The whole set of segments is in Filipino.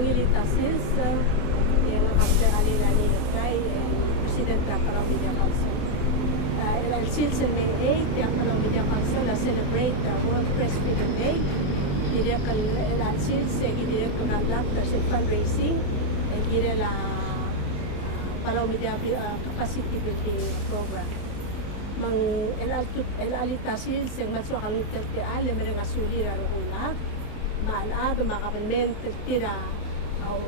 Ernguul Park, yang Kambes Leilani Reklai, President ng Palau Media Council. El-Sil sa May 8, yung Palau Media Council celebrate World Press Freedom Day. Direct el-Sil sa direct conduct sa fundraising, gira la Palau Media Capacity Building Program. Mang el-Alitasil sa masukang tertial, mereka sulit ang ulat, maalaad, makapanen, tertira,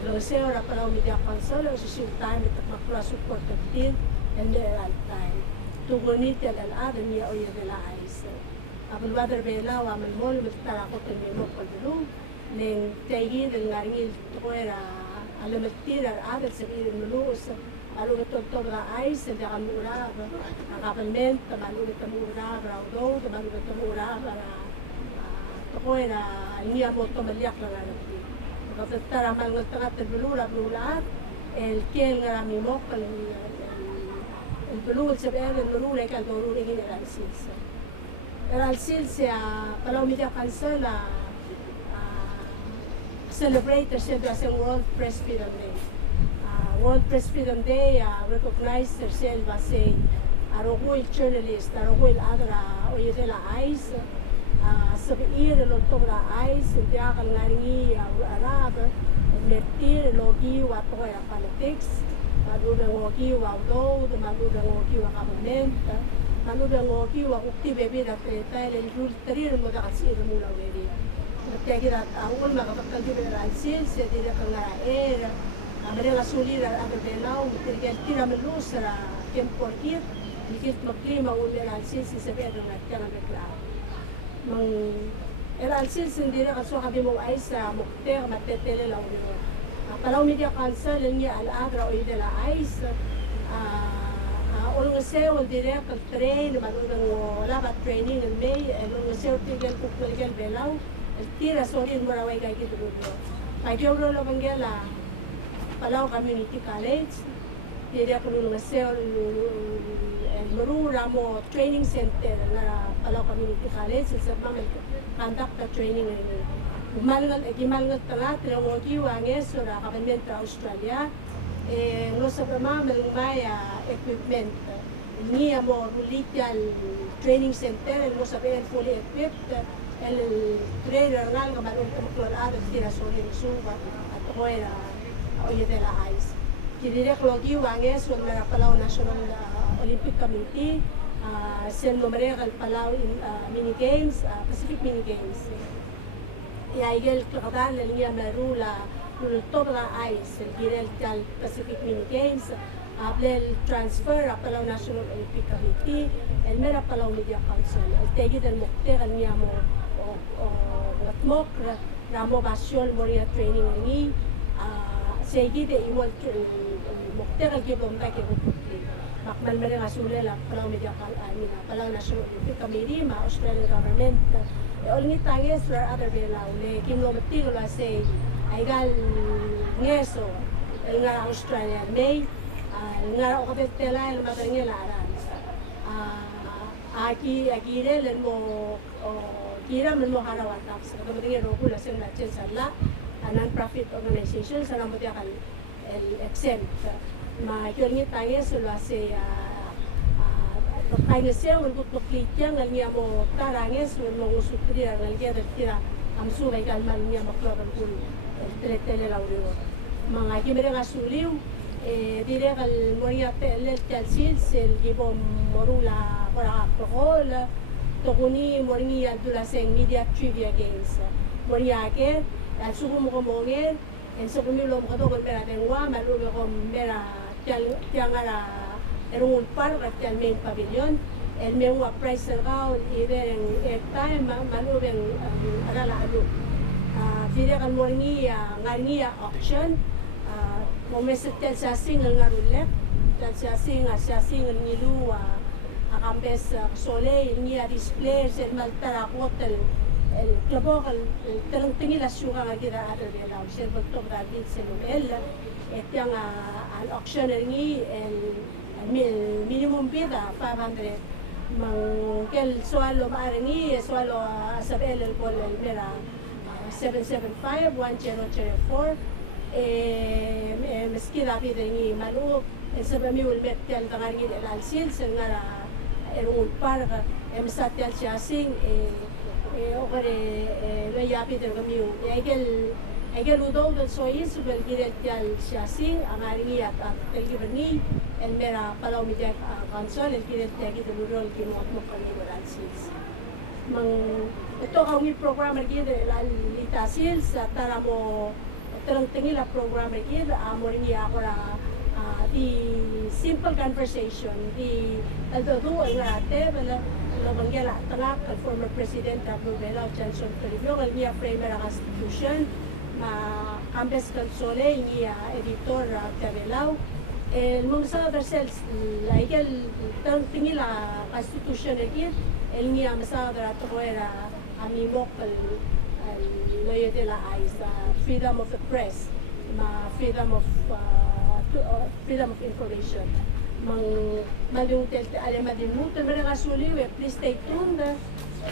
Loseo ra Palau Media Council ang susultan at makura-support tertil and the time. Tugunit al-alad niya o yung nilais. Apalwadar bela wa malmol magtarakot ang mimo pagdulong neng tegi del ngaringil tukwera alamattir al-adat sa irin mulus alugat togtog ra ais sa dakamura nakapalment tamalugat tamura raudo tamalugat tamura tukwera niya mo tumalyak na nanagdi. Kapatara malngat tangat al-bulura blulat el kel nga mimo el-bulul sa bel el-bulula kal-dorul ingin el-alsis. El-alsil sa Palau Media Council celebrate sa World Press Freedom Day. World Press Freedom Day recognize terselva sa Ernguul journalist, Ernguul adra o yutela ais sabiir lontong ra ais hindi akal ngaringi arab mertir logi wa toya politics maludang logi wa do maludang logi wa government maludang logi wa ukti bebe da treta el rultrir mo da asir mo la weri tegira awul makapagtal di beral sil se dire kanga era amere la sulira abe belau tirgel tira melusra kempor it dikit maklima ul beral sil se bedo na kana Reklai mang el-alsil sendiri kaso kami mo ay sa mukter matetele la union. Palau Media Council niya al-adra o idela ais ulung seo direct train maludang wala ba training ng may ulung seo tigel kukul belau tira sorin moraway kay gidrudo. Kaya lo banggela Palau Community College direct ulung seo Marura mo training center na Palau Community College sa mga conduct na training ngayon. Gimalngal tanga tinawogi wanges sa government sa Australia no sa mga malumaya equipment niya mo legal training center no sa fully equipped el trainer nga malung kumklolado tira solid suba at ko era oye de la ice. Direct logi wanges na Palau National Olympic Committee, sen numero al Palau Mini Games, Pacific Mini Games. Iaigel kakadan la niya marula lultobra ice, el girel tal Pacific Mini Games, ablel transfer a Palau National Olympic Committee, el mera Palau Media Council, el tegid el mukter al niya mo matmok ramo basyon moria training ni, segid e iwal mukter al gibom na kibukutli. Makmal man nga sulela Palau Media Palau National Olympic Committee, Australian government. Olngi tanges for other belau le kimlomati la say aigal ngeso nga Australia may nga o kapetela el madangela aran. Agire le mo kira mo harawata sa kamadingi rogula sa natin sala non-profit organization sa namo dia el exempt ma yun tayo sula si kaya siya untuk meklikya ngal niya mo taranges mo usutri ngal niya tira amsu kay kalman niya makloban kul tele lauro mga kimere nga suliw dire kal moria tele talsil sel gibom morula para alcohol tokuni moringi adula seng media trivia games moria ke sugo mo komongen en so kumilo mo kadong mera tengwa malu ko mera tiangara Ernguul Park at yung main pavilion. El may mga price raw, either ang airtime, malubang alala-alo. Tira kan mo nga auction, kung may sasing ang ngarulek, sasing ang nilu, Kambes Kesolei, niya display, sa maltarakot, el klabo, talang tingil asyuka nga gira ato nila, siya magtog natin sa Lumel, at yung auction ni minimum bid 500 mangkel swalo maaringi swalo sabel el bol el mera 775-1004 meski rapi dengi malu sebab mi ulmet tial tangan gini lalsil sengara Ernguul Park satyal siasing okare lo yapi dengi egel udong del sois bel gire tial siasing angari at telgi berni el mera Palau Media Company el gire tiagi del urol kinu at mukani lalsil mang ito kami program lagi litasil sa taramo terang tingin la program lagi amo rin ako ra di simple conversation di aldo ang rate bala labanggela tanga kal former President Johnson Toribiong ang niya framer ang constitution Kambes Kesolei niya editor Palau el mga other cells like el terang tingin la constitution lagi el niya masada to era amimok loyo de la eyes freedom of the press freedom of information yung alam madimutan mereka suli please stay tuned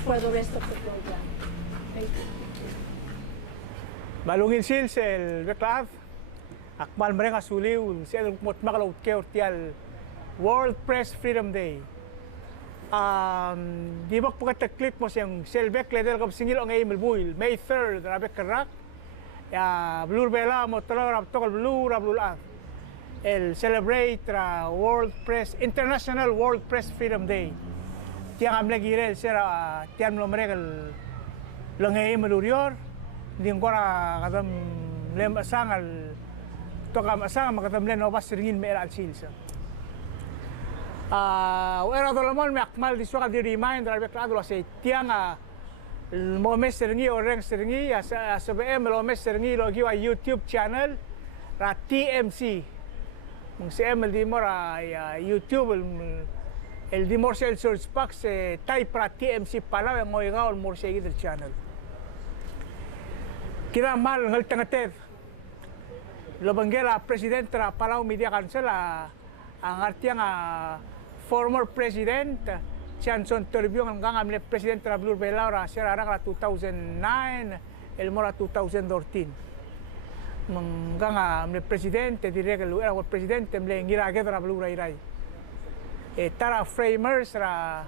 for the rest of the program. Thank you. Malungin sils el Reklai akmal mereka suli sel motmakalaw tial World Press Freedom Day. Di ba pagka-clip mo siyang selbek ledel kap singil ang ay melbuil May 3rd rabe kerak blur bela mo tolo rap tokal blur el celebrate International World Press Freedom Day tiang amle girel sera tiang lo meregal langay melurior ding kora kadam lem asangal tokam asang makatam len obas ringin me al silsa era dolamon me akmal di suka di reminder be klado say tiang mo meserngi orang serngi SBM lo meserngi lo giwa YouTube channel ra TMC mung CM di mora YouTube el di mor sel search box type ra TMC Palau yang ngoy gaul mor say gid channel kira mal hal tangatev lo banggela president ra Palau Media Company ang artiang Former President Johnson Toribiong hanggang amle President Ernguul Park sira ra 2009 el mora 2014 hanggang amle Presidente direk era ko Presidente mle ngira ge ra blur irai tara framers ra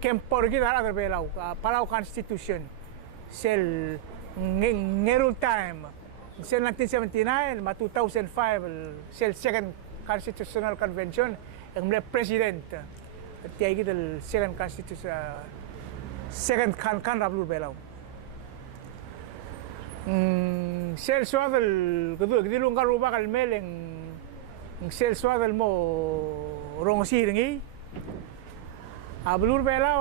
kempor gi ra belau Palau Constitution sel ngerul time sel 1979 ma 2005 sel second Constitutional Convention ang president tiay gidel second constitution second kan rablu belaw sel swadel kudu gidilung karuba kalmeleng sel swadel mo rong siringi ablur belaw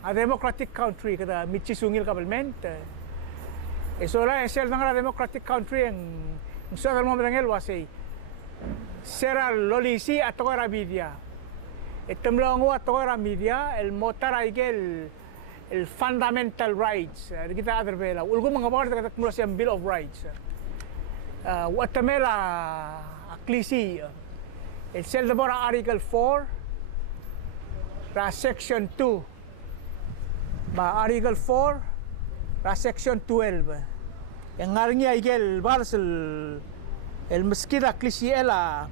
a democratic country kada mitchisungil government esola sel nang democratic country ang swadel mo merengel wasay sera lolisi atau era media etemlongo atau era media el motar aigel el fundamental rights kita other bela ulgo mga bawat kata mula siyang bill of rights watamela aklisi el sel de bora article 4 ra section 2 ba article 4 ra section 12 yang ngarngi aigel barsel el meskida klisiela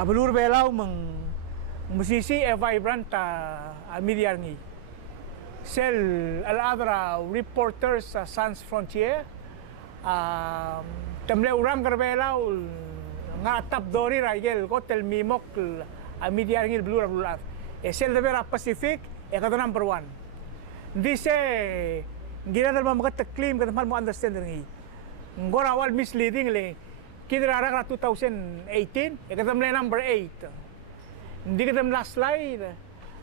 ablur belaw musisi vibrant media ngi sel al-adra reporters sans frontier temle urang berbelaw nga tap dori raigel hotel mimok media ngi blur sel de vera Pacific kata number 1 dice gira dal mga claim kada mo understand ngi ngora awal misleading le kidra ra 2018 ikatam le number 8 hindi katam last slide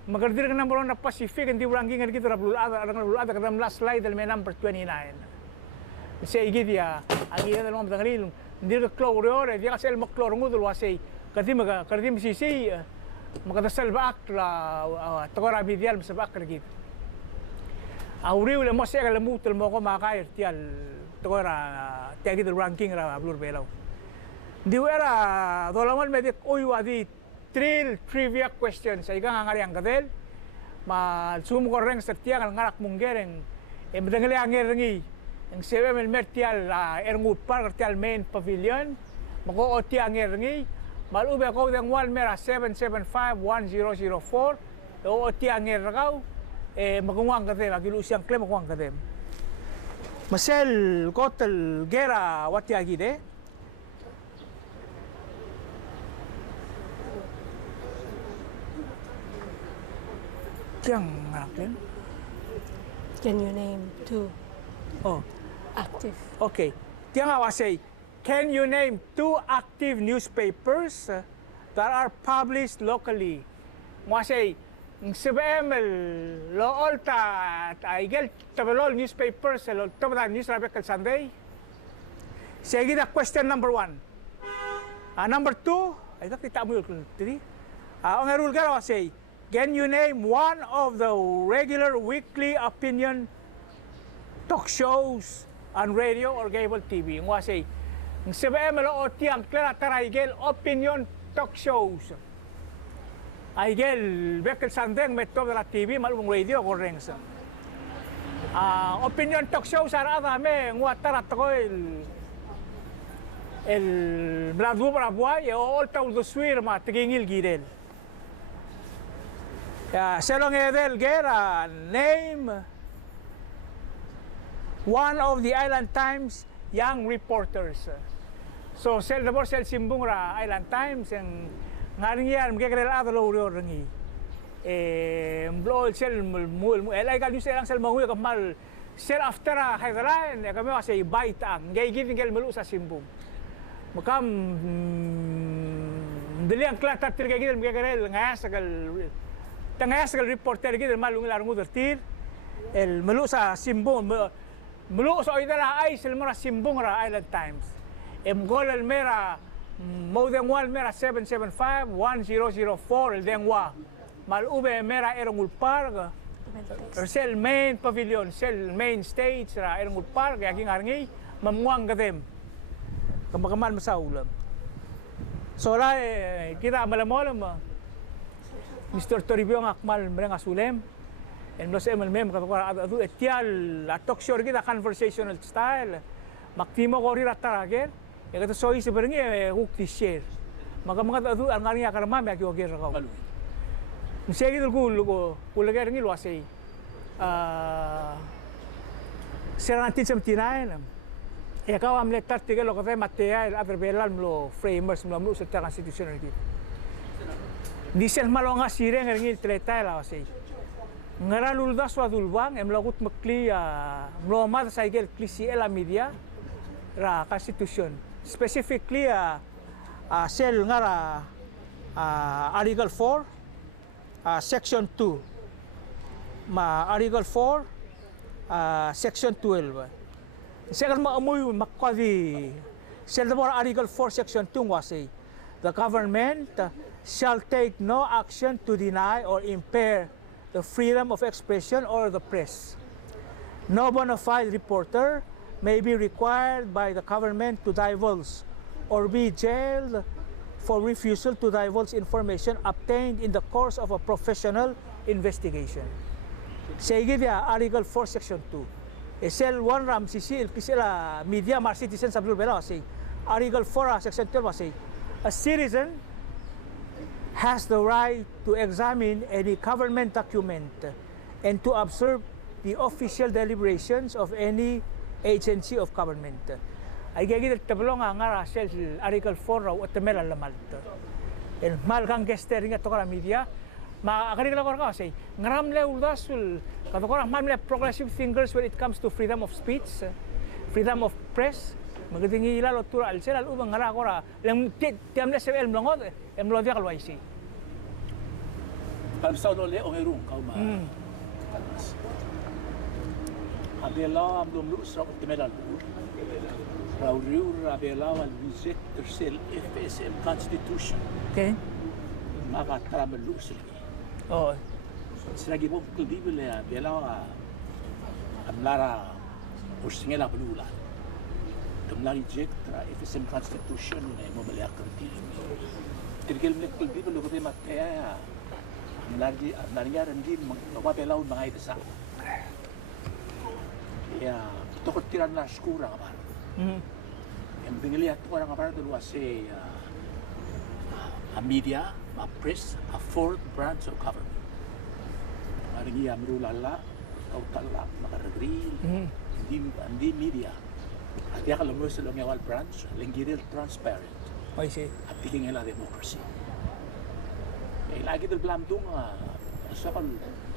magardir ka number 1 na Pacific hindi ranking nga kita bulada katam last slide le number 29 say gidia agi na mo dangalil hindi ka kloro dia ka sel mo kloro ngudul wasay kadi misisi makadasal baak la tokora bidial sa baak gid awriw le mo sa kalamutul mo ko makayr tial tokora tiagi del ranking ra blur belaw di era dolaman medik oy wadi trivia questions ay nga ngari ang kadel ma sumo ko reng sa tiang ngarak munggereng Madangali ang ngi ang CBM mertial Ernguul Park mertial main pavilion mako oti ang ngi malube ko deng wal mera 775-1004 oti ang ngeragaw magungang kadem agilu siyang klem magungang kadem masel kotel gera wati agide Tiang ngakin. Can you name 2 Oh, active? okay. Tiang awasay, can you name 2 active newspapers that are published locally? Mwasay, CBM lool ta igel tabelol newspapers lo tabada news Reklai Sunday. Sige na question number 1. Number 2, ay kita mo yung tiri. Ang rule ka say, can you name one of the regular weekly opinion talk shows on radio or cable TV? Nga say, ang CBM lo oti ang klara taraigel opinion talk shows. Aigel Reklai Sunday metto la TV malung radio ko rings. Opinion talk shows ara dame ngwa tarat ko el bladu para buay all taul do suir ma tigingil girel. Selong Edel Gera, name one of the Island Times young reporters. So, sel simbong ra Island Times ang ngaring yan magkakarel adalo uro rangi. Mblo sel mul elay ka news lang sel manguya kamal sel after headline kami kasi bite ang gay giving gel mulu sa simbong. Makam dili ang klata tirgay gel magkakarel ngasagal tangaya sa reporter gid malung larong udertir el melu sa simbong melu sa idala ay silmara simbong ra Island Times gol el mera mo den wal mera 775-1004 el denwa malube mera Ernguul Park sel main pavilion sel main stage ra Ernguul Park yaking arngi mamuang gadem kamakaman masaulam so ra kita malamolam Mr. Toribiong akmal mereng asulem en no se mem katukara adu etial la talk show kita conversational style maktimo ko ri ratarager e kato soi se berengi hukti share maka mga adu ang ngari akarma me akyo ger ka msegi dul ko ulager ngi luasei sera 1979 e kawa amle tartige lo ko matea el aberbelal lo framers lo sa constitutional kita Disel malonga sireng ngil teleta la kasi. Ngaralul da swadulbang emlagut makli mlomad sa igel klisi ela media ra constitution. Specifically sel ngara article 4 section 2 article 4 section 12. Second maamoy makwadi sel article 4 section 2 wasi. The government shall take no action to deny or impair the freedom of expression or the press. No bona fide reporter may be required by the government to divulge or be jailed for refusal to divulge information obtained in the course of a professional investigation. Sige dia Article 4 Section 2. Sel 1 ram sisil kisila media mar citizen sa bela say Article 4 Section 12 say a citizen has the right to examine any government document and to observe the official deliberations of any agency of government. Ay gagit tablong nga sel Article 4 raw at temel alamal. El mal kang gester nga to kala media maakari la ko say ngaram le uldasul kato ko mal le progressive thinkers when it comes to freedom of speech, freedom of press. Magating ilalo tura al sel ubang ngara ko ra lang tiam le sel mlongot emlodia kalwaisi. Pam sa le ongerung kauma. Abela am dum lu sa temel Rauriu Rabela al reject sel FSM Constitution. Okay. Maka travel lusil. Oh. Selagi mo kulibel ya bela amlara ursingela belula. Tumla reject FSM Constitution na mo balik kerti. Tirgel mo kulibel lo kote mataya. Amlargi amlarga randi mga bela mga ita sa. Ya, tokot tiran na skura nga para. Yang bingili at ko nga para dulu ase a media, a press, a fourth branch of government. Maringi amrulala, kautala, makaragri, hindi media. At ya kalau mo sa longewal branch, lenggiril transparent. I see. At tingin nila democracy. Lagi del blam dung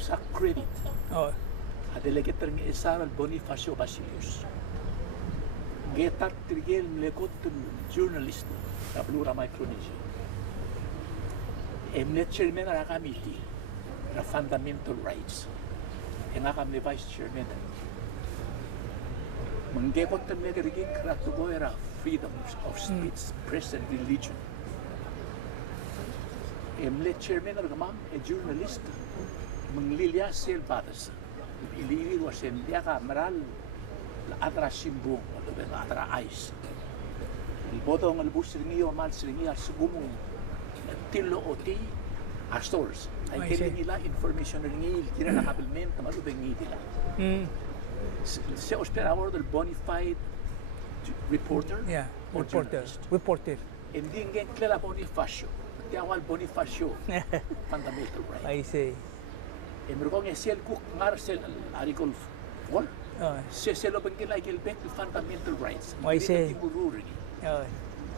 sa credit. Oh. At delegate ng Isar Bonifacio Basilius. Getat tirigel mlekot journalist na Blura Micronesia. Emnet chairman na committee na fundamental rights. Nga kami vice chairman. Manggekot ng nagariging karatubo era freedom of speech, press and religion. Emnet chairman na gamam journalist. Manglilya sel batas. Ilili wasen dia ka maral atra simbong atau atra ais. Iboto ng albus ringi o mal ringi ar sugumong tilo oti a stores. Ay kailan nila information ringi kina nakabelment na malubeng nila. Se operador del bonafide reporter. Yeah, or reporter. Hindi ngeng klela Bonifacio. Tiawal Bonifacio. Fundamental right. I see. Mereka ngesel kuk ngarsel arikol wall. Se lo bengkel lagi lebek fundamental rights. I see.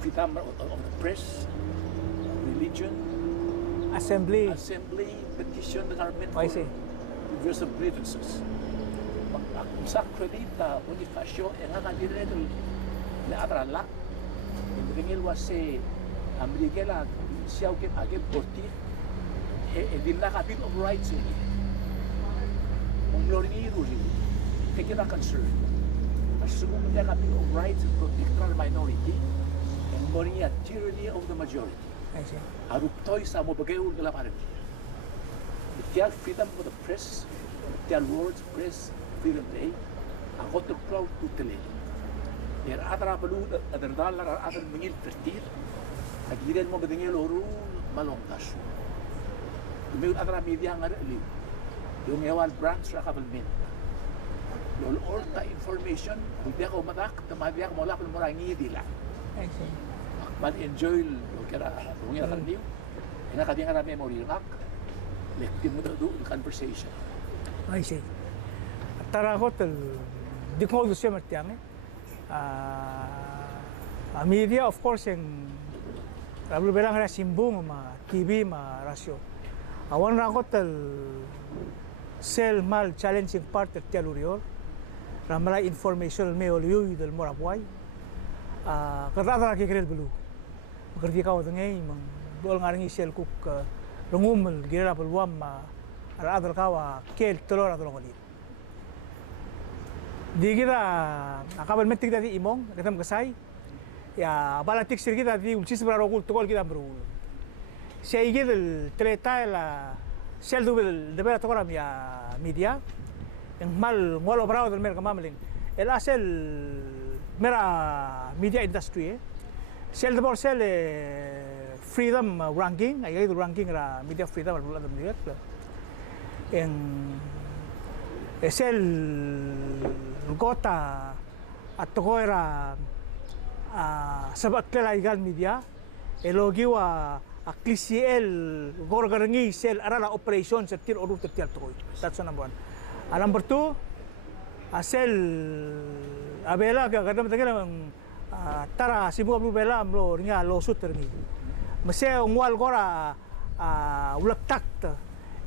Freedom of the press, religion, assembly, petition the government I see. Redress of grievances. Sa kredita Bonifacio nga kandidato le atrala. Bengkel wase Amerikela siya ugit agit porti. Dilla ka bill of rights ini. Glory Rusi, take it a concern. Assume that a bill of rights protect the minority and Moria tyranny of the majority. I see. Aruptoy sa mo bagay ul galaparin. Tial freedom of the press, tial words press freedom day, ako to proud to tele. Der adra balu adar dollar adar mingil pertir, agiren mo badingil oru malongkas. May adra media nga liw. Yung ewal branch sa government. Yung all the information, hindi ako matak, tamadi ako mula kung marangi dila. I see. But enjoy yung kira, yung kira kandiyo. Yung nakadi nga na memory rak, lekti mo doon yung conversation. I see. Tara ko di ko gusto siya martiyang media of course yung rablo belang na simbong ma TV ma rasyo. Awan ra ko sel mal challenging part at tialurior ramala information me oliu del morabuay kadara kikrel bulu makardi ka wadangay mang dol ngaring sel kuk rungumel gira bulwam ara adal kawa kel tolor adal ngolit di kita akabal metik tadi imong katam kasay ya balatik sir kita di ulcis brarogul tokol kita brul sei gidel treta la sel dubel de vera tokoram ya media yang mal ngolo brao del mer kamameling el asel mera media industry sel de bor sel freedom ranking ay itu ranking ra media freedom al bulan demikian en sel gota atto era sabat kala igal media elogiwa Aklisiel gorgarangi sel arala operation sa tir oru tir toy. That's number one. Number two, sel abela ka kadam tagalang tara sibu ablu bela amlo ringa lo suterni. Mase ungwal gora ulak takt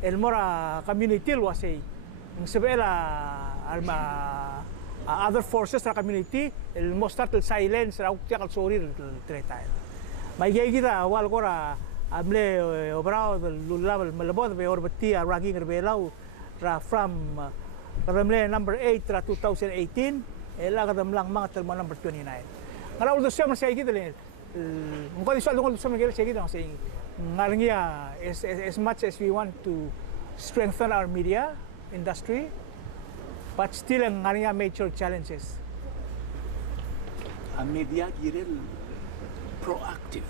el mora community wasay. Ang sebela alma other forces sa community el mostatel silence ra ukti kal sori treta. May kita awal kora amle obrao lulabal malabot be orbati ranking rebelaw ra from kadamle number 8 ra 2018 ela kadam lang mga termo number 29 ngalaw do siya masay kita le ngko di sa dungol sa mga sige dong saying ngalingia as much as we want to strengthen our media industry but still ang ngalingia major challenges ang media girel proactive.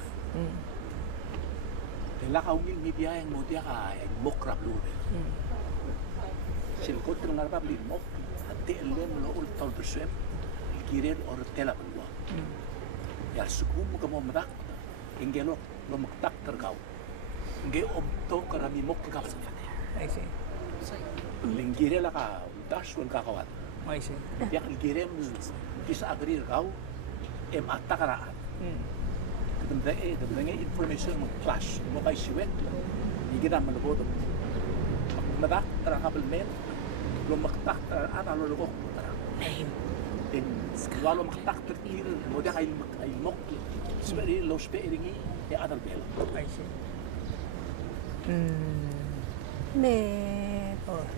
Kailangan kaumil media yang media ka yang mokrab lure. silkot ng nga pabli mo at tielem lo ultol bersem kiren or tela balwa ya sukum mo kamo madak ingelo lo maktak terkau nge omto karami mok kagap sa fate I see. linggire la ka dash wal kakawat I see. ya ilgirem bisa agri kau attakaraan Dagdag information mo flash mo kay siwet hindi na malabot madak tara kabelmen lo maktak ana lo lugok tara in walo maktak tertil mo da ay mok sibari lo speringi e adal bel I see.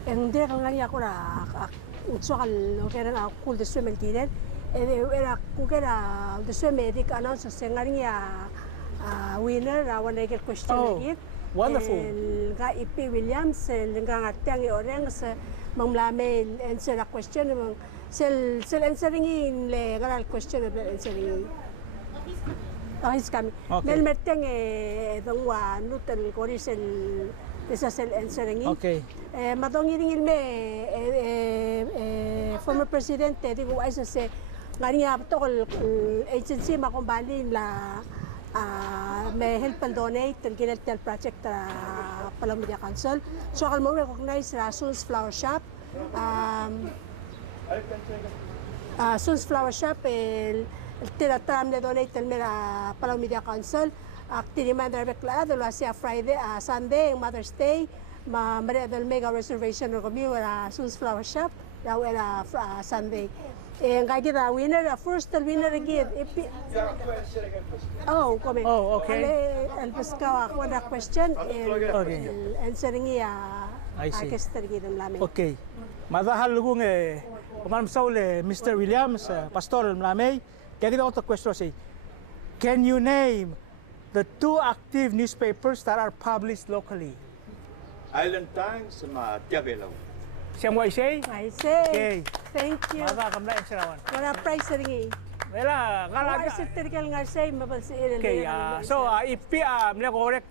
En dia kan ngari aku ra soal lo que era cool de swim el tiren era kukera de swim medic announce se ngari winner I want to get question again. Wonderful. Ga IP Williams nga ngatang orang sa mamlame answer a question sel answering in le garal question answering is coming. Mel merteng dongwa nutel koris el esa sel answering. Okay. Madong iring ilme former president digo ay se ngari nga to agency makumbali la may help and donate and gineltel project Palau Media Council. So ako mo recognize Sun's Flower Shop. Sun's Flower Shop el tinatram na donate el mera Palau Media Council. Tiniman na Reklai dalo siya Friday, Sunday, Mother's Day. Maria del mega reservation ng kami wala Sun's Flower Shop. Daw era Sunday. And I get a winner, a first winner again. Oh, come Oh, okay. El pescado ako na question Okay. answering niya. I see. Lamin. Okay. Madahal kung Umanam Saul, Mr. Williams, Pastor Mlamay, kaya kita ko question say, can you name the 2 active newspapers that are published locally? Island Times sama Tiabelaw. Siyang what I say? I say. Okay. Thank you. Mada kamla ang sirawan. Wala price ringi. Wala, Wala ngalaga. certificate nga say mabalsi. Okay, so if mila correct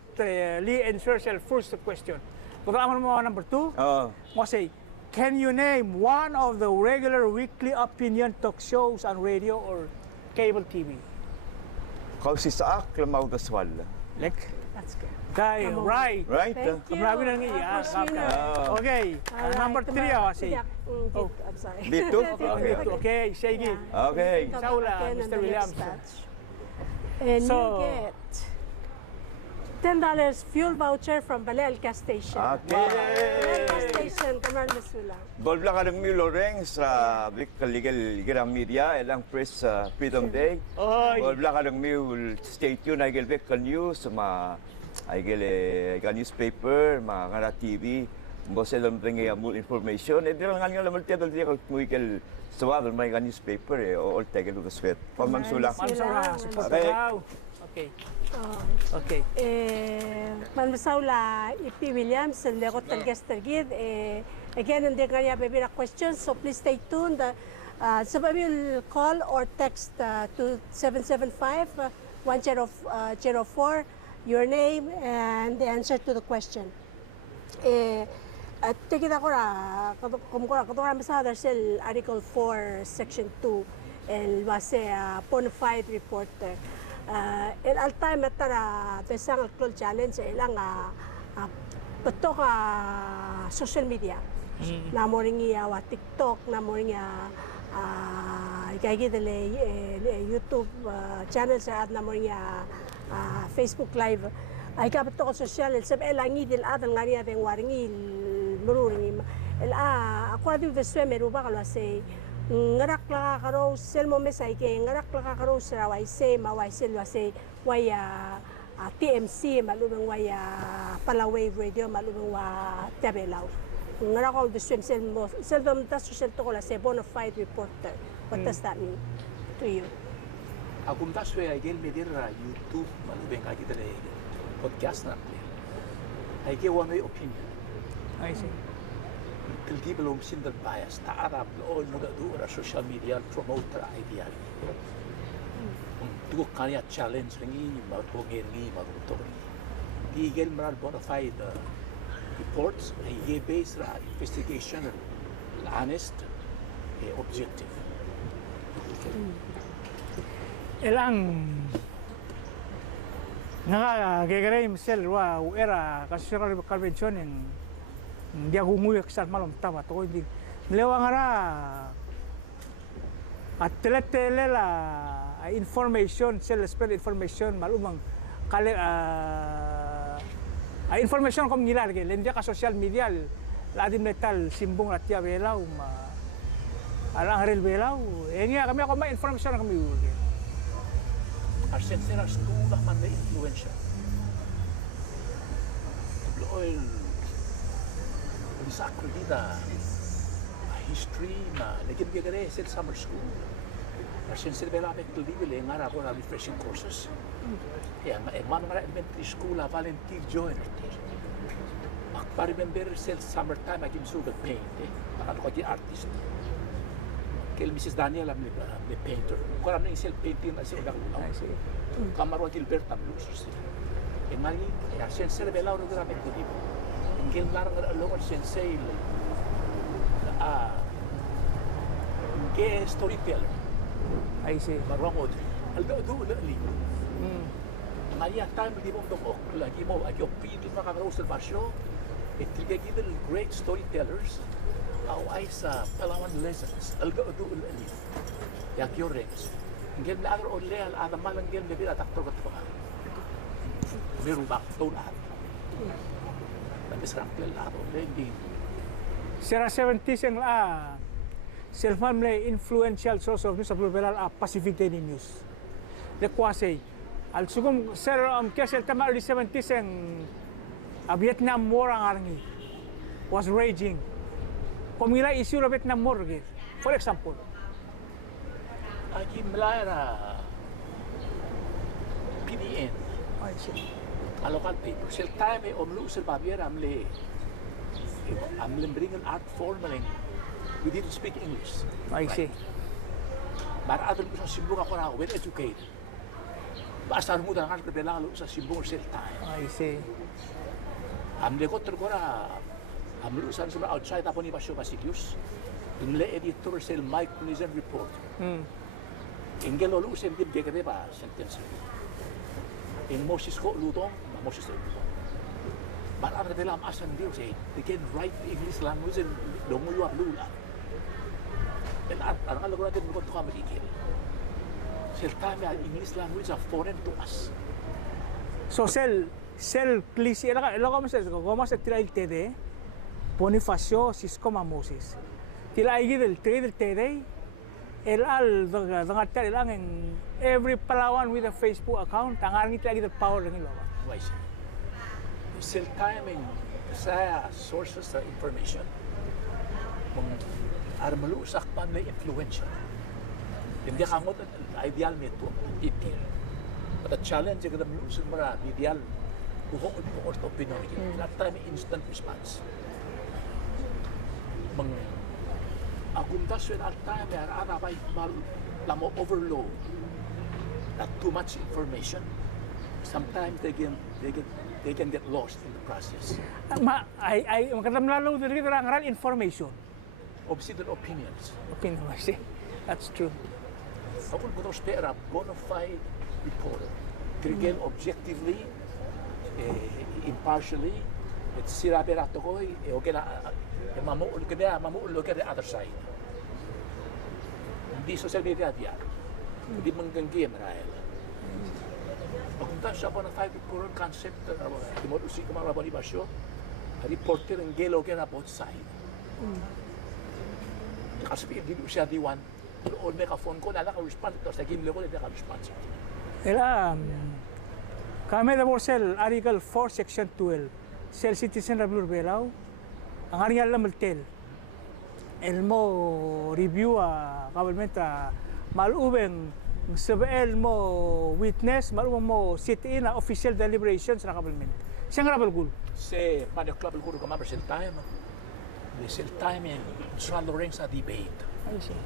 Lee answers the first question. Kung mo number 2, mo say, can you name one of the regular weekly opinion talk shows on radio or cable TV? Kau si Saak Lamaw Gaswal. Like, That's good. guy, right. Right? Thank you. Kamlabi na nga Okay, number 3 say. Oh, I'm sorry. Dito? Okay, sige. Okay. Saula, Mr. Williams. And So, you get $10 fuel voucher from Balel Gas Station. Balel Gas Okay. Station, Kamar Masula. Bolbla ka ng Milo Reng sa Legal Gram Media, ilang press Freedom Day. Oy. Bolbla ka ng Milo Stay Tuned, ay Vehicle News, ay newspaper, mga TV. Bose lang rin yung information. Di lang nga naman tiyadol diya kung muikil sawadol may newspaper o all tayo lugas sweat. Pamansula. Mansura, support Okay. daw. Okay. Okay. Manmasaula IP Williams, and the Hotel Gestergid. Again, and they're going to have a questions, so please stay tuned. Somebody will call or text to 775-1004, your name and the answer to the question. At tikita ko na, kung sa there's Article 4, Section 2, el base bona fide reporter. El all time natara pesang alcohol challenge ilang beto ka social media. Na mo ring wa TikTok, na mo ring kaya dele YouTube channel sa na mo ring Facebook Live. Ay ka beto ko social sab elangi dil adan ngari adeng waringi mururing el ako adi veswe meru ba kala say ngarak la karo sel mo mesay ke ngarak la karo sa wai se ma wai sel wa se waya TMC malubang waya Palau radio malubang wa Tabelaw ngarak ko the swim sel mo sel dom ta social to la se bona fide reporter. What does that mean to you? Akum taswe ay gel medir YouTube malubang ka kita le podcast na ay ke one way opinion. I see. Kilgi belum sindal bias taarab lo muda dura social media promoter idea. Tu kaya challenge ringi maru ngi maru to. Di gel maral bona fide reports ay based ra investigation honest e objective. Elang gagawin misal wa era kasusura convention yang dia gumuyak sa malam tama to hindi lewa ngara at telela information spell information malumang kale information kom ngilar ke lendia ka social media ladim metal simbong ratia belaw alang haril belaw engia kami ako ma information kami Arsenal school man na influensya. Oil sa akredita history na legend gagare sa summer school. Arsenal bela mek libele ngara ko na refreshing courses. Ya man elementary school a volunteer join. Akbar remember sel summertime agim so the paint para ko di artist. Kel Mrs. Daniel am le painter. Kora na isel painting na siya daw. Kamaro Gilbert am lusus. E mali ya sensei bela ro gra met di. Ngel lar lo sensei storyteller. I see. Marwang od. Aldo do li. Maria time di mo dok lagi mo agyo pidi makakaro observasyon. It trigger great storytellers. Ay sa Palawan lessons, alga do ulit. Yak your rings. Ngel na agro ole al adam malang ngel lebi ataktor kat pa. Meron ba to lahat. Tapos rampel lahat ole di. Sera 70s yang self-family influential source of news sa Plural Pacific Daily News. The Kwasay. Al sugum sir kesel tama early 70s yang Vietnam War ang arangi was raging. Pamila isu na Vietnam War, for example. Agi mlara PDN. I see. Local paper. Sel time omlu sel babier amle bringen art form we didn't speak English. I see. But other people simbong ako na well educated. Basta mo da kan berbelalo sa simbong sel time. I see. Amle ko tergora amlusan sa outside tapon ni Pasyo Basilius. Inle editor sel Mike Pleasant report. Ingel lolo sen dim gegere ba sentence. In Moses ko lutong, Moses lutong. But ang revelam asan dio say, they can write English language and donguyo lula. And ang alam natin mo to kami dikil. Sel time English language are foreign to us. So please ela ko mas tirail tede Bonifacio Cisco Moses. Tila igi del tede el al dangatel lang en every Palawan with a Facebook account ang ngit lagi del power ng ilo. Why say? Sel timing sa sources of information kung armalu sakpan na influential. Hindi kamot ideal meto itil. But the challenge is that malusin mara ideal kung orto Pinoy. That time instant response. Agumdas yun at time arabay lamo overload. Not too much information. Sometimes they can get lost in the process. Magandang lalo dito ang information. Obsidian opinions. Opinion, I see. That's true. Ako ko spera bona fide reporter. Krigel objectively, impartially, at sirabi rato ko, okay na, mamuul ka the other side. Hindi social media diyan. Hindi mangganggi marahil. Pagpunta siya bona fide reporter concept, timodusi ko mga rabani basyo, reporter ang gelo ka na both side. Kasi hindi siya diwan. Doon may ka-phone ko, nalaka-response. Tapos naging ko, hindi ka-response. Kami na po sel Article 4, Section 12. Sel Citizen Rabulur Belaw. Ang aring alam maltel. Elmo review government malubeng sabel mo witness malubeng mo sit-in official deliberations na government. Siyang rabulgul. Se Manio Club Guru ka member sel time. Sel time in San Lorenzo debate. I see.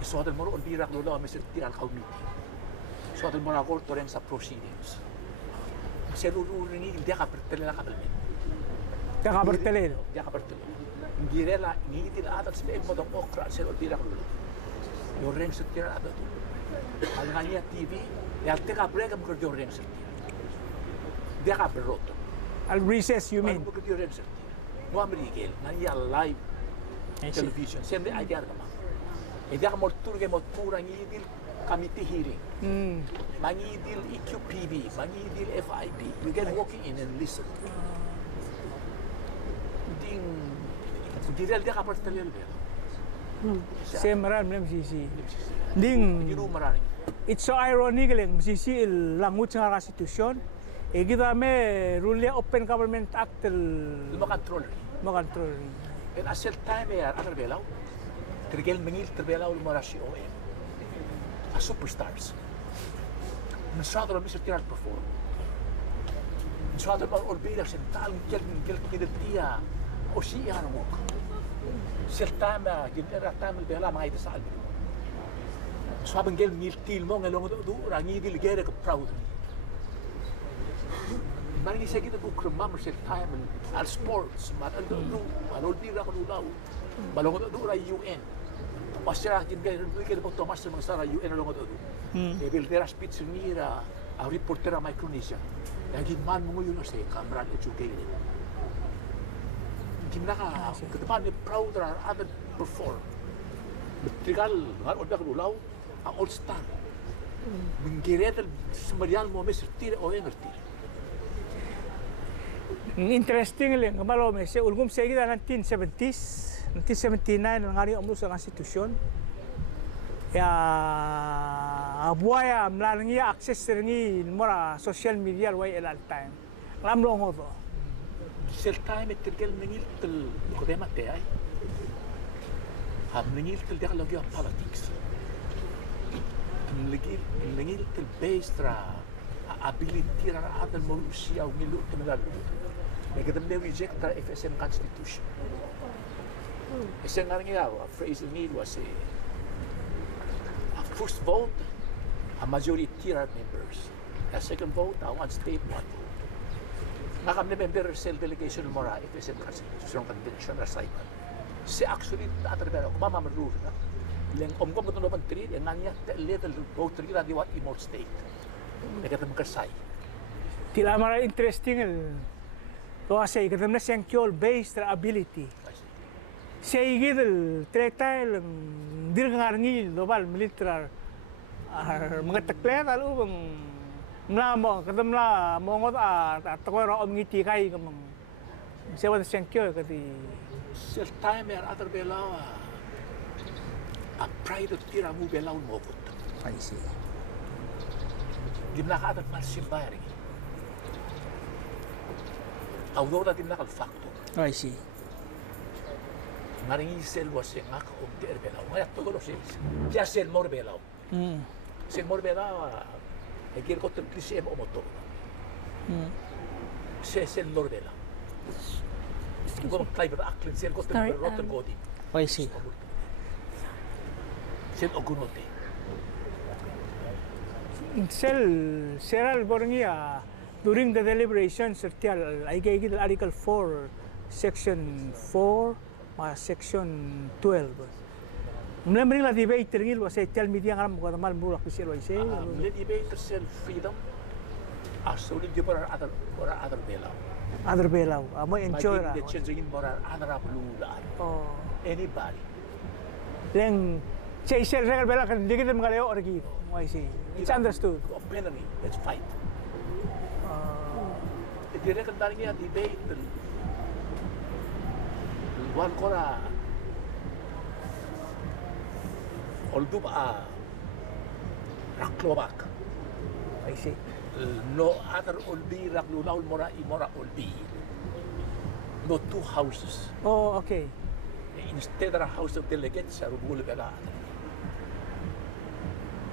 So del moro olbira ko daw Mr. Tiral Committee. So del moro ako sa proceedings. Se lulu ni hindi ka pertela ka balmen. Jaka bertelil. Jaka bertelil. Girela ngitil atat sa mo dong okra sa olbira ko. Yung reng sa tira atat. Alanganya TV, ya teka brega mo yung reng sa tira. Dia ka beroto. Al recess, you mean? Mo yung reng sa tira. Mo Amerikel, nanya live television. Siyempre ay diyan naman. Dia ka mo turge mo turang ngidil committee hearing. Mangidil EQPB, mangidil FIB. You get walking in and listen. Direl dia kapal talil bel. Semran mem sisi. Ding. It's so ironic lang sisi langut sa constitution. E kita me rule open government act Mo control. And asel time ya atar belaw. Trigel mengil terbelaw lumarashi OM. A superstars. Nasado lo Mr. Tirat perform. Nasado lo olbira sental gel dia o siya mo. Seltama ginera tamil bela mga itasal. So habang gel miltil mo ngalong do rangi dilgere ka proud. Mangi sa kita ko krumam seltama al sports mat al do alol bira ko daw. Balong do ra UN. Pasira ginera do ke mo Thomas mga sara UN along do. E bil dera speech nira a reportera Micronesia. Lagi man mo yun sa kamera educated. Gimana ke depan ni proud dan ada perform. Betrigal ngar oda kulaw a all star. Menggiret semarian mo mes tire o ngerti. Interesting lang kamalo me se ulgum segi da 1970s, 1979 ngari umur sa constitution. Ya abuaya mlalangi access ringi mora social media way el time. Lam lo ngodo. Seltime tergel mengil tel kodema te ay. Mengil tel dia lagi politics. Mengil tel base tra ability ra ada manusia ngilu tenaga. Mereka dem reject tra FSM constitution. Esen ngarang ya phrase need was a first vote a majority are members. A second vote a one state one vote. Nakam member cell delegation mora FSM Constitution Convention na saipan. Si actually atar mama maru na. Leng omkom ko no pantri en nanya little vote tri di what imol state. Nagata magkasay. Tila mara interesting el. To asay kadam na senkol based ability. Say gidel tretail dir ngarngi global military mga taklet alu bang Mla kadam la mongot takoi ra om ngiti kai kamang sewa senkyo kati Sel time er atar belaw a pride of tira mu belaw mo kot. I see. Dimna ka atar mal simbari. Awdo dimna kal factor. I see. Maringi sel was ngak om ter belaw. Ngaya to lo sis. Ya sel mor belaw. Sel mor belaw Egir ko terklisi mo motor. Sel Norbela. Ko klay ba aklin sel ko ter rotten godi. I see. Sel ogunote. Seral borngia during the deliberations sertial ay gigit article 4 section 4 section 12. Mlemring la debate tergil was tell media ngaram ko mal burak pisir wa ise. Le debate self freedom asuli di por other belaw. Other belaw. Amo enjoy ra. The changing more other blue. Oh. Anybody. Leng say sel regal bela kan digit mga leo orgi. Wa ise. It's understood. Openly, let's fight. Dire kan daringa debate one kora Although Raklobak, I see. No other olbi Raklulaul mora imora olbi. No two houses. Oh, okay. Instead of a house of delegates, Ernguul Park.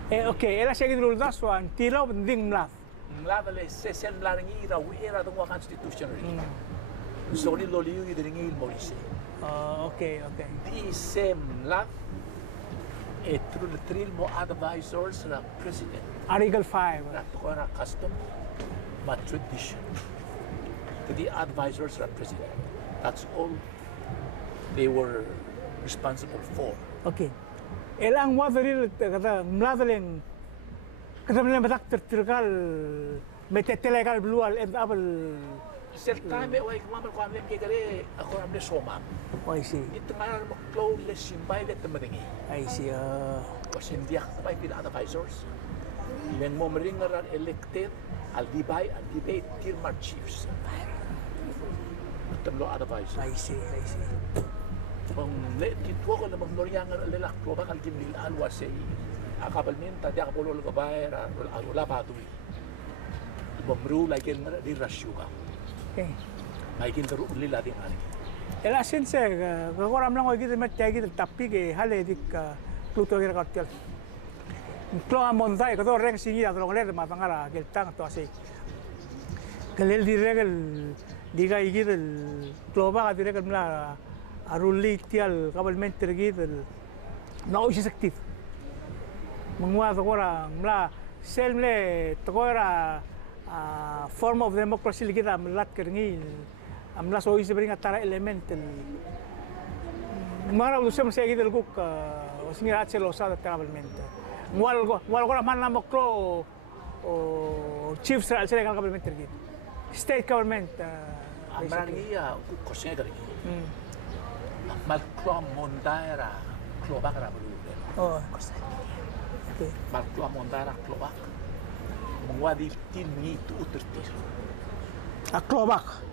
Okay, ela siya gidrul na so ang tilaw ding mlaf. Mlavale sesen mlaringi ra wera dong constitution. So ni loliu idringi Maurice. Okay. The same mlav through the three more advisors na president. Article 5. Na to custom, but tradition. To the advisors na president. That's all they were responsible for. Okay. Elang wadaril kata mladaleng kata mladaleng batak tertirgal metetelegal blual and abel. Sel time ay kumamal ko amlem kegare ako amle soma. I see. Ito nga mo close les simbay let tamaringi. I see. Kasi hindi ako pa pila advisors. Len mo meringar elected al debate tirmar chiefs. Tamlo advisors. I see. Kung kitwa ko na magnoriyangan alilak ko bakal gimnilaan wasay akabalminta di ako lolo kabay wala pa tuwi. Mamru like di rasyuga. Okay. May kindaru lila di ngani. Ela sinse kakoram lang ko gitu met tagi tapi ke hale dik pluto kira kartel. Klo amonda ko to rek singi atro ngler matangara geltang to asay. Kalel di regel diga igir kloba di regel mla aruli tial kabalmente regid na usi saktif. Mengwa to orang mla selmle to ora form of democracy kita melat keringi amla so isi beringat tara element mara usam saya gitu guk usni ache lo sa travelmente wal ko man na mokro chief sa selegal government gitu state government Amran iya ko siya dari. Mal klo mondaira klo bakara bulu. oh okay Mal klo mondaira klo bak. Mengwadi tin ni tu utertir. aklobak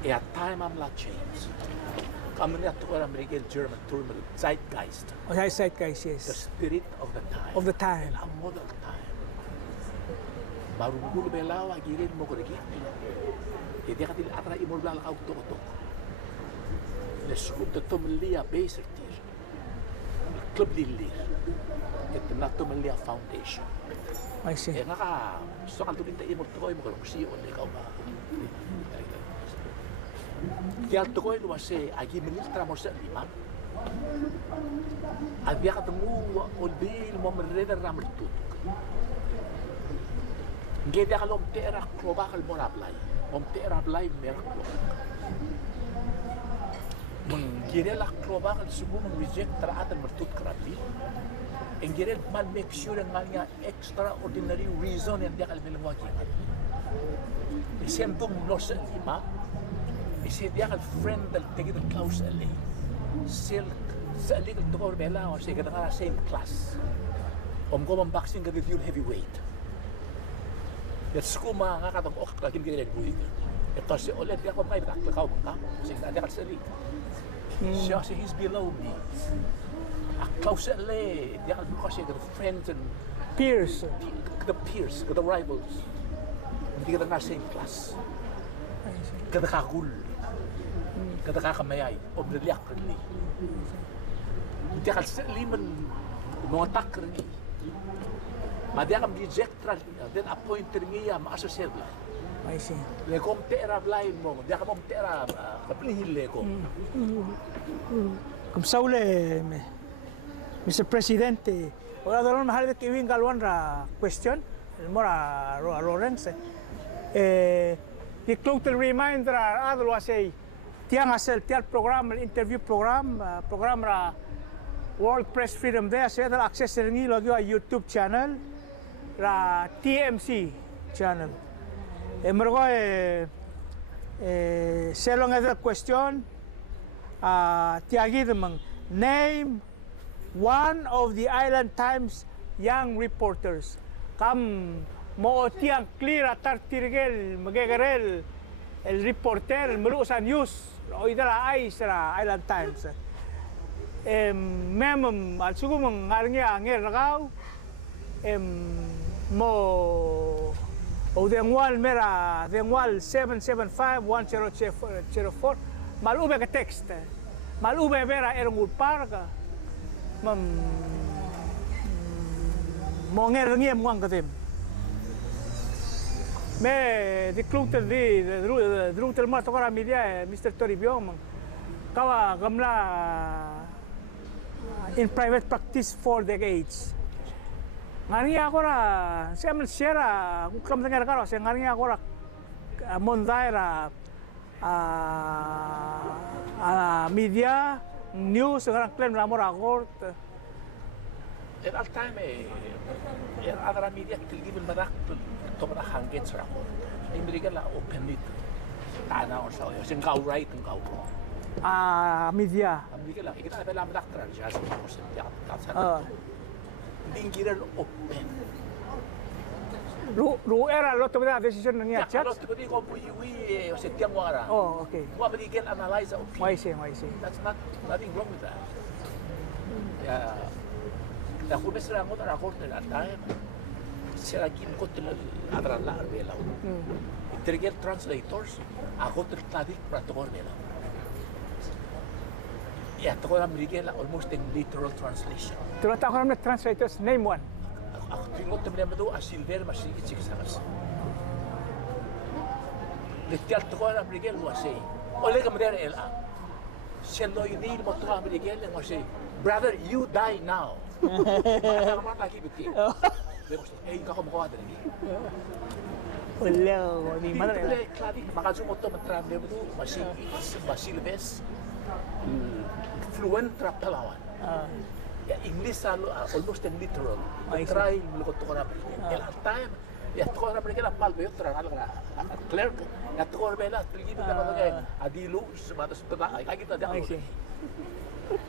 E a time am la change. Kami na to American German term zeitgeist. oh I said guys The yes spirit of the time. of the time A model time. Marunggul belawa girin mo koregi. E dia katil atra imol bla ka to. Le scoop de Tomelia Basertir. Club Lili. Et na Tomelia Foundation. I see E nga so kan tulinta imol to ko imol si on de ka ba. Dia to ko lu wase agi ministra mo sa lima. Abia katemu olbil mo mereder ramel tutuk. Ngede kalom tera kloba kal morablay. Om tera blay merak kloba. Mengire la kloba kal subu reject teratan mertut kerabli. Engire mal make sure nganya extraordinary reason yang dia kal bilang wajib. Isem tum nos lima. Isi dia kal friend del tegi del Klaus LA. Silk sa legal to ko bela o sige na same class. Om ko boxing ka review heavyweight. Ya skuma nga katong ok lagi gire buig. Ito si ulit dia ko may taklakaw ka. Sige na dia kal sali. Siya si he's below me. A Klaus LA dia kal ko sige the friends and peers the peers, the rivals. Hindi ka na same class. Kada kakul. Kada kakamayay. O naliak rin. Hindi ka liman mga takar ni. Madya kam reject rin. Then appoint rin niya ma-associate lang. I see Lekom tera lain mo. Hindi ka mong tera kaplihin lekom. Comme ça, Mr. Presidente, ahora de los mejores que venga la question, el mora Lorenz. The total reminder adlo asay tiang asel tial program interview program ra World Press Freedom Day asay dal access ringi lagi a YouTube channel ra TMC channel. Mergo selong ada question tiagi demang name one of the Island Times young reporters. Kam mo tiang clear atar tirgel magagarel el reporter melu sa news o idala ay sa Island Times. Mem al sugu mangarnya angel ragaw mo o dengwal mera dengwal 775-1004 malube ka text malube vera Ernguul Park mo ngernya muang katem me di kluter di druter ma tokara media Mr. Toribiong kawa gamla in private practice for decades ngani ako ra siya share kung kam tengah karo siya ngani ako ra mondaira media news sekarang klaim ramor akord. En all time andra media tilgiven marak tomra hanget srako. Imbriga la open it. Tana or so. Sing kau right and kau wrong. Media. Imbriga la kita bela marak tra jas ko sen ya ta. Dingiran open. Era lo tomar decision ng chat. Lo to ko puiwi o se tiang wara. Oh, okay. Wa berikan analyze opinion. Why say? That's nothing wrong with that. Yeah. Aku mesra ngot rakor na time. Sira kim ko til adra la arbela. Interget translators ako tradik prator bela. Ya, to ko American almost in literal translation. Tulad ako ng translators, name one. Ako tingot na mado a silver machine itsiksamas. Letial to ko American was say. Ole ka mder el a. Sendo yudil mo to American mo say, brother, you die now. Ako lagi bitin. Eh, kako mo ko adre. Wala, di madre. Dile, kladik makasumot to matrambe mo masilves. Fluent tra Palawan. Ya English almost literal. Try mo to ko na. El time ya to ko na bigla palbe yotra algra. Clerk ya to ko bela tilgi bigla bagay. Adilu sumados pala ay kita da.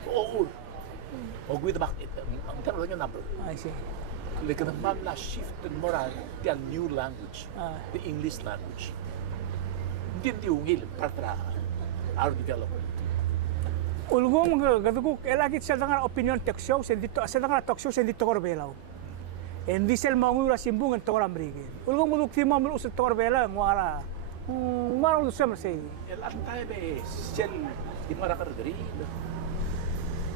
Oh. O with back it. Ang tawag niyo number. I see. Like the man la shift the moral the new language. The English language. Hindi ungil para our development. Ulgong gaduguk elagit sa nga opinion talk show sendito sa nga talk show sendito ko belaw. And this el mangura simbungan to rambrigin. Ulgong muduk ti mamul usat to bela ngara. Ngara usam say. El antay be sel di mara kardri.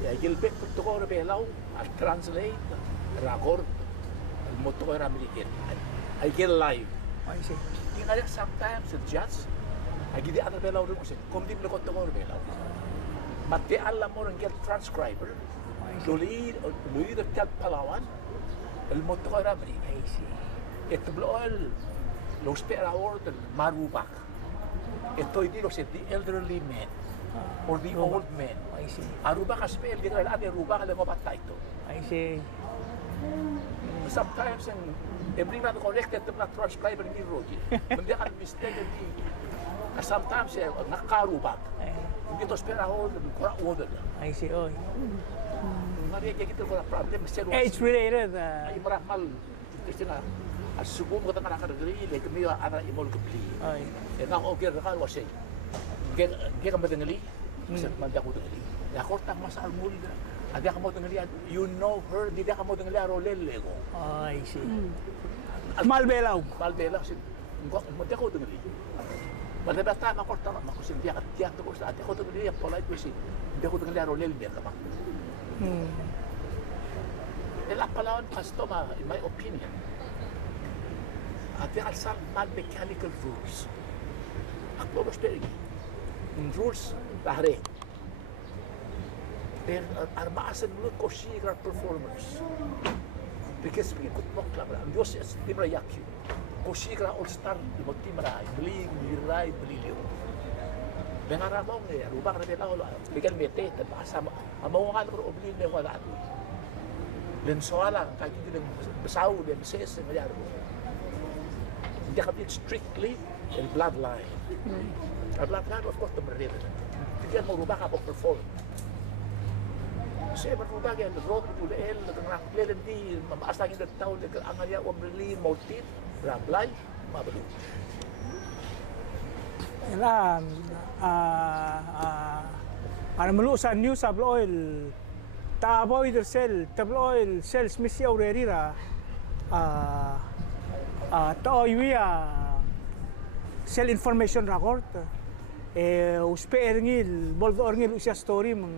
Ya gilbek to ko belaw al translate record el motor American. I get live. I see. Inga sometimes the judge I give the other belaw rin kasi kung di mo ko to ko belaw. Mati alam mo rin transcriber. Luli the tel Palawan. El motor American. I see. Ito bloel los perawor del marubak. Ito hindi lo the elderly men or the old men. I see. Aruba kasi pe hindi ka ate aruba ka lang patay to. I see. Sometimes every man corrected to not transcriber ni Rogi. Hindi ka mistake ni. Sometimes nakarubak. Hindi to perawor del kora order. I see. Oh. Mari kita ko problem Age related. Ay maramal. Ito na. Asubong ko tanga nakadagri, like may ana imol ko pli. Ay. E na okay ra kan wasay. Ge ka madangali. Sa manda ko dangali. Ya korta mas almul. Ada ka mo dangali. You know her, di ka mo dangali rolel lego. I see. Malbelaw. Malbelaw si manda ko dangali. Basta basta ma korta ma ko sin dia to ko sa ate ko dangali polite ko si. Di ko dangali rolel dia ka ba. El Palawan customer, in my opinion. There are some mechanical rules. Ako rules lahre. There are maasan mo ko siya performers. Because we could mock lang. Ang Diyos is timra yakyo. Ko siya all star mo timra beli miray beli liyo. Dengan ramong rubang na nila legal mete at asama amawangan ko oblin na wala. Len soalang kaki din besaw din ses mayar. Hindi ka strictly in bloodline. Ang bloodline, of course, tumaririn. Hindi mo rubah ka perform. Kasi marubah yan, road pulael, nagangraklelan di, mamaasangin ng tao, naganganya, umrili, mautit, rablay, mabalo. Yan ano malu sa news sa oil tabaw either sell tabloil sales misi aurerira taoy sell information record uspe Ernguul boldo Ernguul usya story mang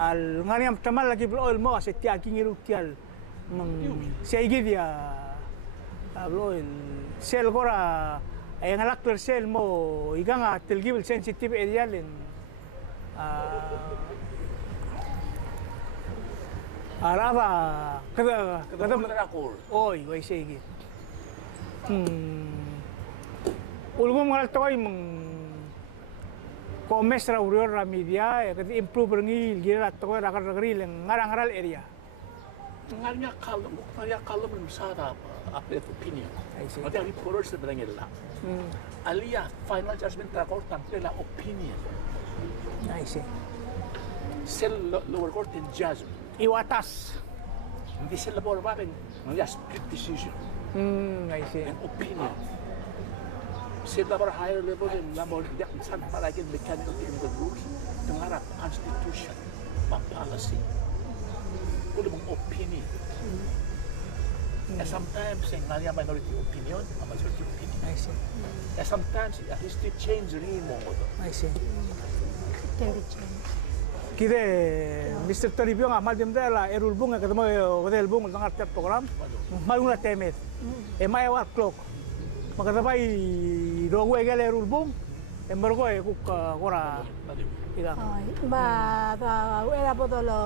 al nganiam tamal lagi oil mo kasi tiaking irutial mang siya dia oil sell gora ay ang alakler sell mo iga nga tilgibil sensitive area lin araba kada ako. Oy, way sige. Ulgom ngal toy Kambes ra urior ra media kati improve ringi gira to ra ril ngarang area. Nganya kalau belum sada update opinion. I see. Nanti hari reporter sebenarnya lah. Alia final judgment court tampil la opinion. I see. Sel lower court in judgment. Iwatas. Hindi sila borbarin ng split decision I see. and opinion. Sila bar higher level in la more depth san palagin mechanical in the rules tungarap constitution ma policy. Kulo mong opinion. And sometimes yung nga minority opinion, a majority opinion. I see. And sometimes at least they change rin mo. I see. Can be changed. Kide Mr. Toribiong amal dimdala Ernguul Bung ketemu hotel Bung tengah tiap program maluna temet mai war clock maka tapai dong we gale Ernguul Bung mergo ku kora ila Era podolo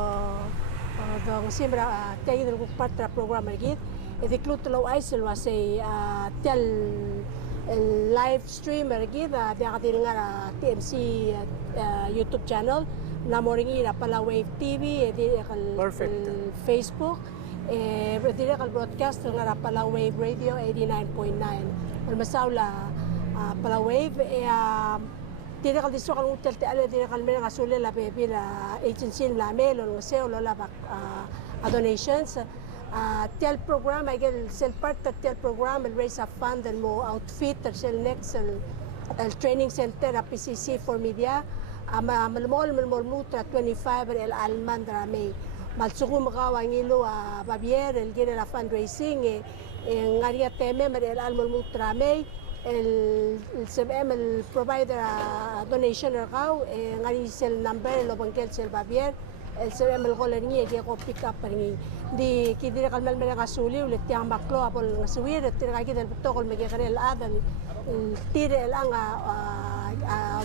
dong simbra tegi del patra program ergit edi klutlo aisel wasei tel live stream ergit dia katinga TMC YouTube channel namoringi na Palau TV edi Facebook edi kal broadcast nga Palau Radio 89.9 almasawla Palau Tidak kal diso kal utel te ale tidak kal mena kasule la pepi la agency la melo no seo la bak donations tel program I get sel part tel program and raise a fund and mo outfit sel next el training center a PCC for media malmol mutra 25 el almandra me malsugo makawangilo babier el gene la fundraising ngaria teme el almol mutra me el CBM el provider donation ergau ngari sel number lo bangkel sel babier el CBM el golerni ke ko pick up ringi di kidira kalmal mena kasuli ulit tiang baklo apol ngasuwir tira kaki del tokol mege kanel adan tire el anga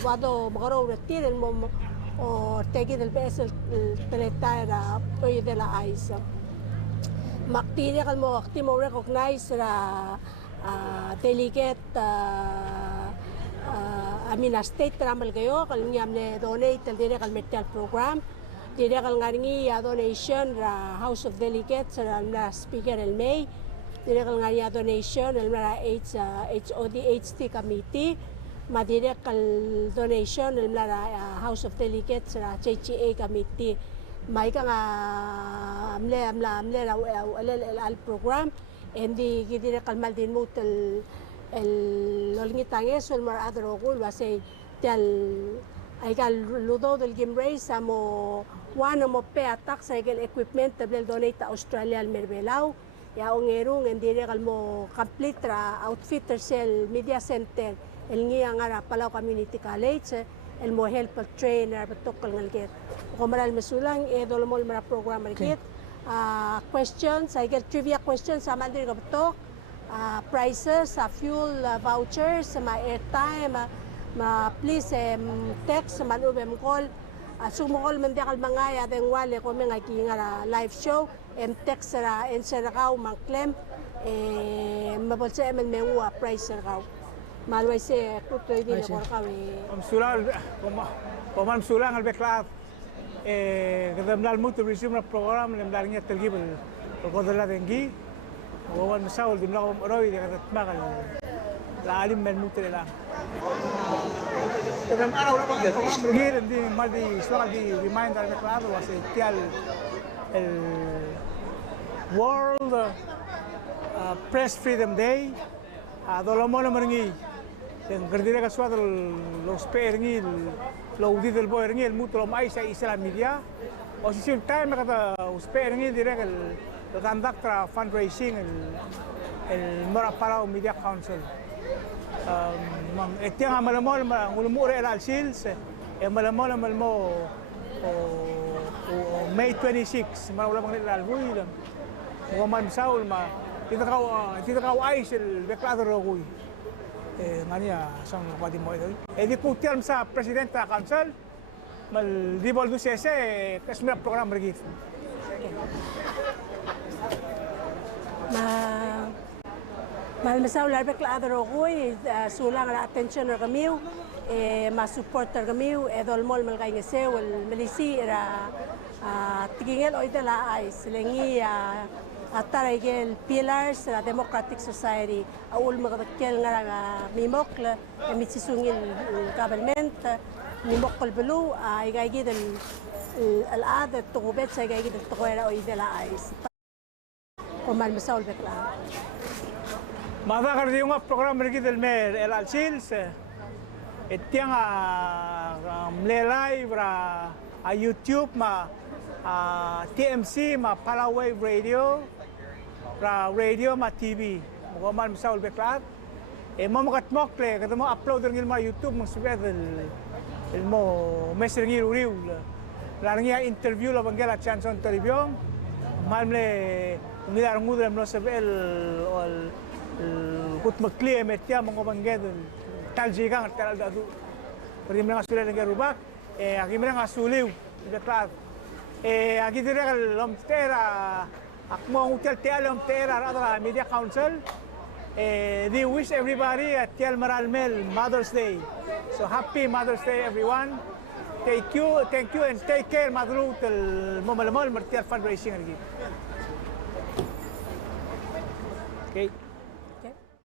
wado magaro tire el mom o tegi del bes el peletara oy de la ice maktire kalmo aktimo recognize ra delegate Amina State ramal kayo kalnya amne donate el dire kal metal program dire kal ngaringi donation ra House of Delegates ra speaker el May dire kal ngaringi donation el ra HODHT committee madire kal donation el ra House of Delegates ra HHA committee mai ka nga amle ra el program hindi dire kalmal din mo el lolngitanges el mar adrogul wasay tel ay kal ludo del game race amo one mo pe attack sa el equipment tabel donate ta Australia al merbelau ya ongerung dire kal mo complete ra outfitter sel media center el ngia nga Palau Community College el mo help trainer patokal ngalget ko maral mesulang dolomol mara program ngalget questions, I get trivia questions sa mandiri ka batok, prices, fuel vouchers, airtime, please text, manubem call, sumukol man dekal mangaya deng wale ko mga kinga live show, text ra answer ka mang claim, mabolsa man mengu price ka. Malway se kutoy din ko ka sulang al Reklai kadamdal mutu resume na program namdal niya talgib القدرة دنجي وهو المساول دي ملاقو روي دي كانت مغل العالم من موت الآن غير دي ما دي شغل دي ريمايندر مثل وسيتيال World Press Freedom Day dolomona marngi yang gerdira kasuat los perngi lo udit el boerngi el mutuo mais Islam media o si un time kata os perngi direct el conduct fundraising el Mora Palau Media Council mang etiang malamol ngulumure el sils malamol malmo May 26 marawala bang nila albuy lang muman saul ma tidak kau ais el declaro roguy ngania sang pati mo ito di putian sa presidente da council mal di boldu sese kasmira program regit Malmasaw larbek la adaro koy sulang la attention ra kamiw ma supporter kamiw edol mal kay ngese wal malisi ra tigingel oy dala ay silengi atarigel pillars ra democratic society aul magdakkel nga mimok la mitsisungil government mimok belu ay gaygid العادة التغوبات سيجايد التغويرة ويدي العايز ومال مساول بكلا ماذا قرد يوم البرنامج مركز المير الالسيلس اتيان مليلاي برا يوتيوب ما TMC ما Palau radio برا radio ما TV ومال مساول بكلا ما مكتمك له كده ما upload رنجل ما يوتيوب مسبيت المو مسر رنجل وريو larangnya interview la bangela Johnson Toribiong malmle ngilar ngudre no sebel kut maklie metia mongo banged taljiga ngal dadu pergi menang asule lenga rubak agi menang asuliu deklar agi dire kal lomtera akmo hotel tel lomtera radra media council they wish everybody a tel maralmel Mother's Day, so happy Mother's Day everyone. Thank you, and take care, Madru, till Momalamol, Martial fundraising. Okay.